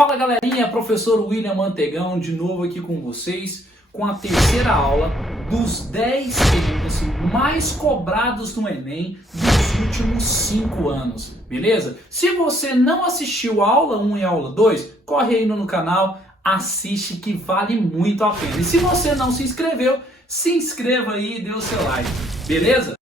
Fala galerinha, professor William Mantegão de novo aqui com vocês com a terceira aula dos 10 temas mais cobrados no Enem dos últimos 5 anos, beleza? Se você não assistiu a aula 1 e a aula 2, corre aí no canal, assiste que vale muito a pena. E se você não se inscreveu, se inscreva aí e dê o seu like, beleza?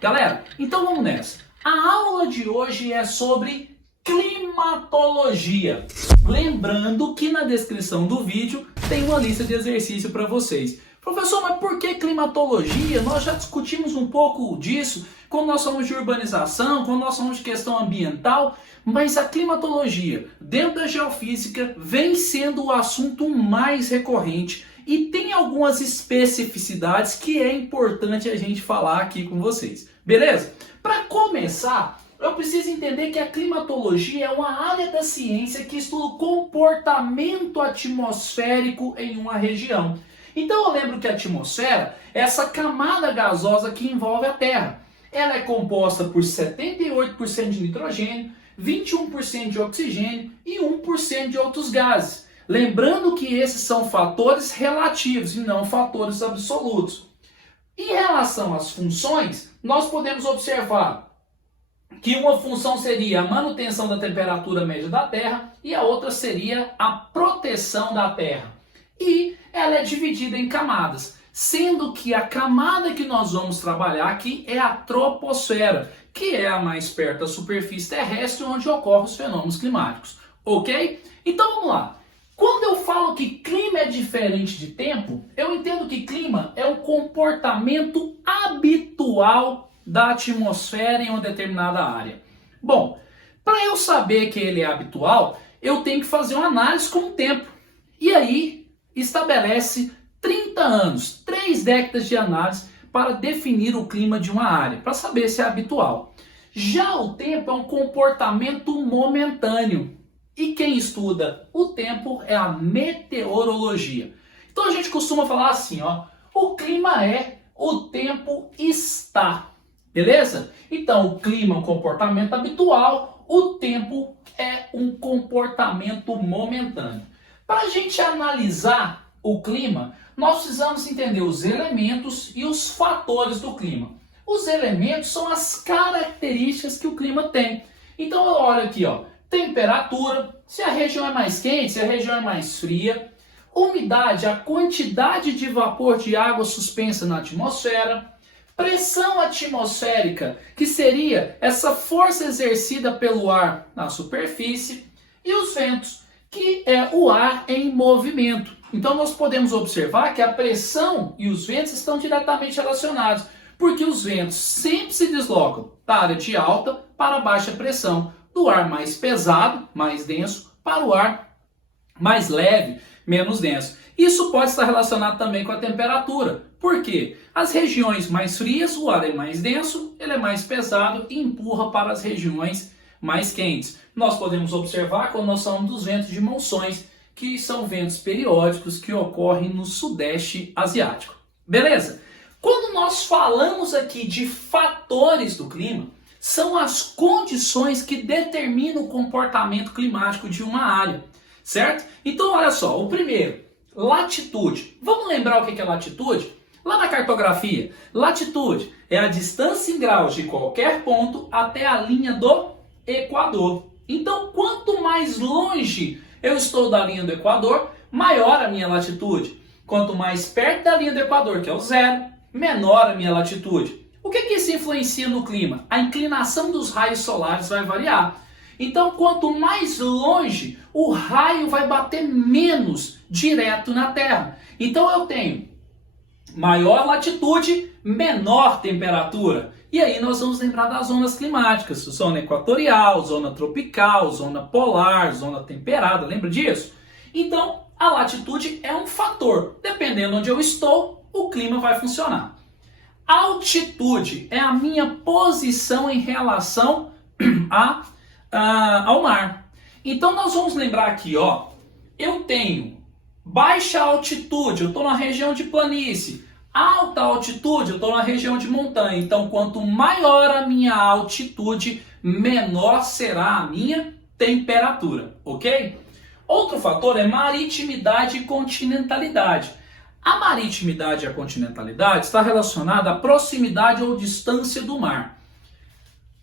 Galera, então vamos nessa. A aula de hoje é sobre climatologia. Lembrando que na descrição do vídeo tem uma lista de exercício para vocês. Professor, mas por que climatologia? Nós já discutimos um pouco disso quando nós falamos de urbanização, quando nós falamos de questão ambiental, mas a climatologia dentro da geofísica vem sendo o assunto mais recorrente e tem algumas especificidades que é importante a gente falar aqui com vocês. Beleza? Para começar, eu preciso entender que a climatologia é uma área da ciência que estuda o comportamento atmosférico em uma região. Então eu lembro que a atmosfera é essa camada gasosa que envolve a Terra. Ela é composta por 78% de nitrogênio, 21% de oxigênio e 1% de outros gases. Lembrando que esses são fatores relativos e não fatores absolutos. Em relação às funções, nós podemos observar que uma função seria a manutenção da temperatura média da Terra e a outra seria a proteção da Terra. E ela é dividida em camadas, sendo que a camada que nós vamos trabalhar aqui é a troposfera, que é a mais perto da superfície terrestre onde ocorrem os fenômenos climáticos. Ok? Então vamos lá. Quando eu falo que clima é diferente de tempo, eu entendo que clima é o comportamento habitual da atmosfera em uma determinada área. Bom, para eu saber que ele é habitual, eu tenho que fazer uma análise com o tempo. E aí estabelece 30 anos, 3 décadas de análise para definir o clima de uma área, para saber se é habitual. Já o tempo é um comportamento momentâneo. E quem estuda o tempo é a meteorologia. Então a gente costuma falar assim, ó, o clima é, o tempo está. Beleza? Então o clima é um comportamento habitual, o tempo é um comportamento momentâneo. Para a gente analisar o clima, nós precisamos entender os elementos e os fatores do clima. Os elementos são as características que o clima tem. Então eu olho aqui, ó. Temperatura, se a região é mais quente, se a região é mais fria. Umidade, a quantidade de vapor de água suspensa na atmosfera. Pressão atmosférica, que seria essa força exercida pelo ar na superfície. E os ventos, que é o ar em movimento. Então nós podemos observar que a pressão e os ventos estão diretamente relacionados, porque os ventos sempre se deslocam da área de alta para baixa pressão, do ar mais pesado, mais denso, para o ar mais leve, menos denso. Isso pode estar relacionado também com a temperatura. Por quê? As regiões mais frias, o ar é mais denso, ele é mais pesado e empurra para as regiões mais quentes. Nós podemos observar quando nós falamos dos ventos de monções, que são ventos periódicos que ocorrem no sudeste asiático. Beleza? Quando nós falamos aqui de fatores do clima, são as condições que determinam o comportamento climático de uma área, certo? Então, olha só, o primeiro, latitude. Vamos lembrar o que é latitude? Lá na cartografia, latitude é a distância em graus de qualquer ponto até a linha do Equador. Então, quanto mais longe eu estou da linha do Equador, maior a minha latitude. Quanto mais perto da linha do Equador, que é o zero, menor a minha latitude. O que isso influencia no clima? A inclinação dos raios solares vai variar. Então, quanto mais longe, o raio vai bater menos direto na Terra. Então, eu tenho maior latitude, menor temperatura. E aí nós vamos lembrar das zonas climáticas. Zona equatorial, zona tropical, zona polar, zona temperada. Lembra disso? Então, a latitude é um fator. Dependendo onde eu estou, o clima vai funcionar. Altitude é a minha posição em relação ao mar. Então nós vamos lembrar aqui, ó, eu tenho Baixa altitude, eu estou na região de planície. Alta altitude, eu estou na região de montanha. Então, quanto maior a minha altitude, menor será a minha temperatura, ok? Outro fator é maritimidade e continentalidade. A maritimidade e a continentalidade está relacionada à proximidade ou distância do mar.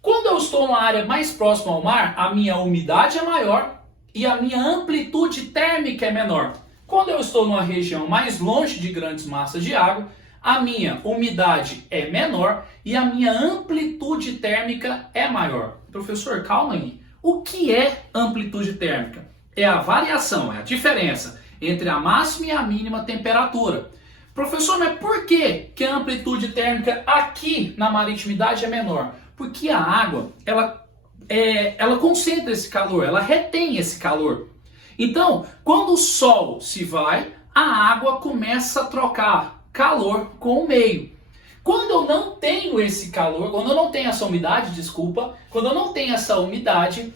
Quando eu estou numa área mais próxima ao mar, a minha umidade é maior e a minha amplitude térmica é menor. Quando eu estou numa região mais longe de grandes massas de água, a minha umidade é menor e a minha amplitude térmica é maior. Professor, calma aí. O que é amplitude térmica? É a variação, é a diferença entre a máxima e a mínima temperatura. Professor, mas por que a amplitude térmica aqui na maritimidade é menor? Porque a água, ela concentra esse calor, ela retém esse calor. Então, quando o sol se vai, a água começa a trocar calor com o meio. Quando eu não tenho esse calor, quando eu não tenho essa umidade, quando eu não tenho essa umidade,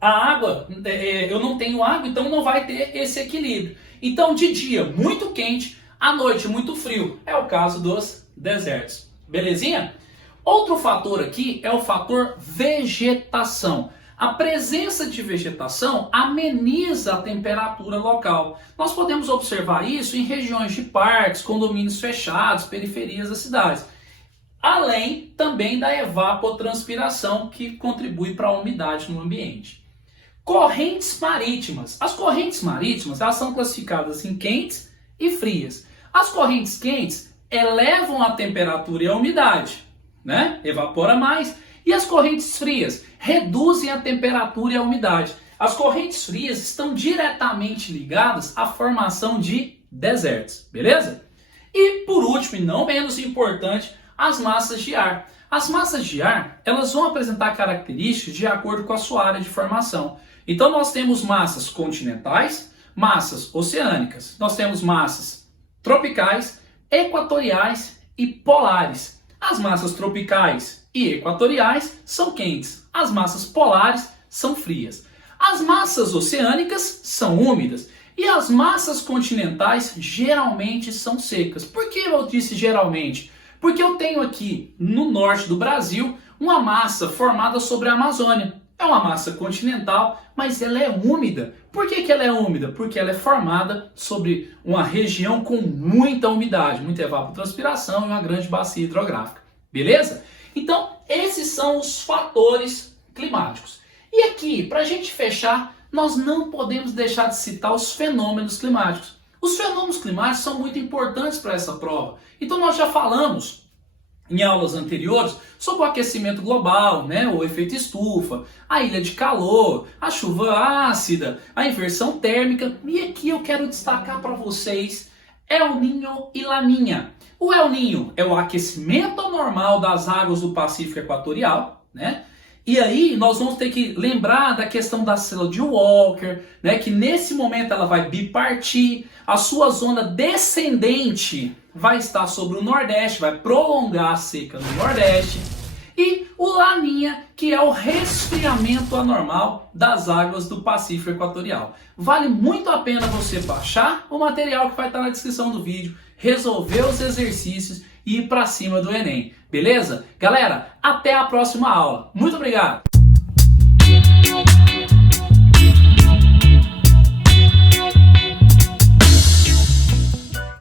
a água, eu não tenho água, então não vai ter esse equilíbrio. Então, de dia muito quente, à noite muito frio. É o caso dos desertos. Belezinha? Outro fator aqui é o fator vegetação. A presença de vegetação ameniza a temperatura local. Nós podemos observar isso em regiões de parques, condomínios fechados, periferias das cidades. Além também da evapotranspiração, que contribui para a umidade no ambiente. Correntes marítimas. As correntes marítimas, elas são classificadas em quentes e frias. As correntes quentes elevam a temperatura e a umidade, né? Evapora mais. E as correntes frias reduzem a temperatura e a umidade. As correntes frias estão diretamente ligadas à formação de desertos, beleza? E por último, e não menos importante, as massas de ar. As massas de ar, elas vão apresentar características de acordo com a sua área de formação. Então nós temos massas continentais, massas oceânicas. Nós temos massas tropicais, equatoriais e polares. As massas tropicais e equatoriais são quentes. As massas polares são frias. As massas oceânicas são úmidas. E as massas continentais geralmente são secas. Por que eu disse geralmente? Porque eu tenho aqui no norte do Brasil uma massa formada sobre a Amazônia. É uma massa continental, mas ela é úmida. Por que ela é úmida? Porque ela é formada sobre uma região com muita umidade, muita evapotranspiração e uma grande bacia hidrográfica. Beleza? Então, esses são os fatores climáticos. E aqui, para a gente fechar, nós não podemos deixar de citar os fenômenos climáticos. Os fenômenos climáticos são muito importantes para essa prova. Então, nós já falamos em aulas anteriores sobre o aquecimento global, né? O efeito estufa, a ilha de calor, a chuva ácida, a inversão térmica. E aqui eu quero destacar para vocês El Niño e Laninha. O El Niño é o aquecimento anormal das águas do Pacífico Equatorial, né? E aí nós vamos ter que lembrar da questão da estrela de Walker, né? Que nesse momento ela vai bipartir, a sua zona descendente vai estar sobre o Nordeste, vai prolongar a seca no Nordeste. E o Laninha, que é o resfriamento anormal das águas do Pacífico Equatorial. Vale muito a pena você baixar o material que vai estar na descrição do vídeo, resolver os exercícios e ir para cima do Enem. Beleza? Galera, até a próxima aula. Muito obrigado!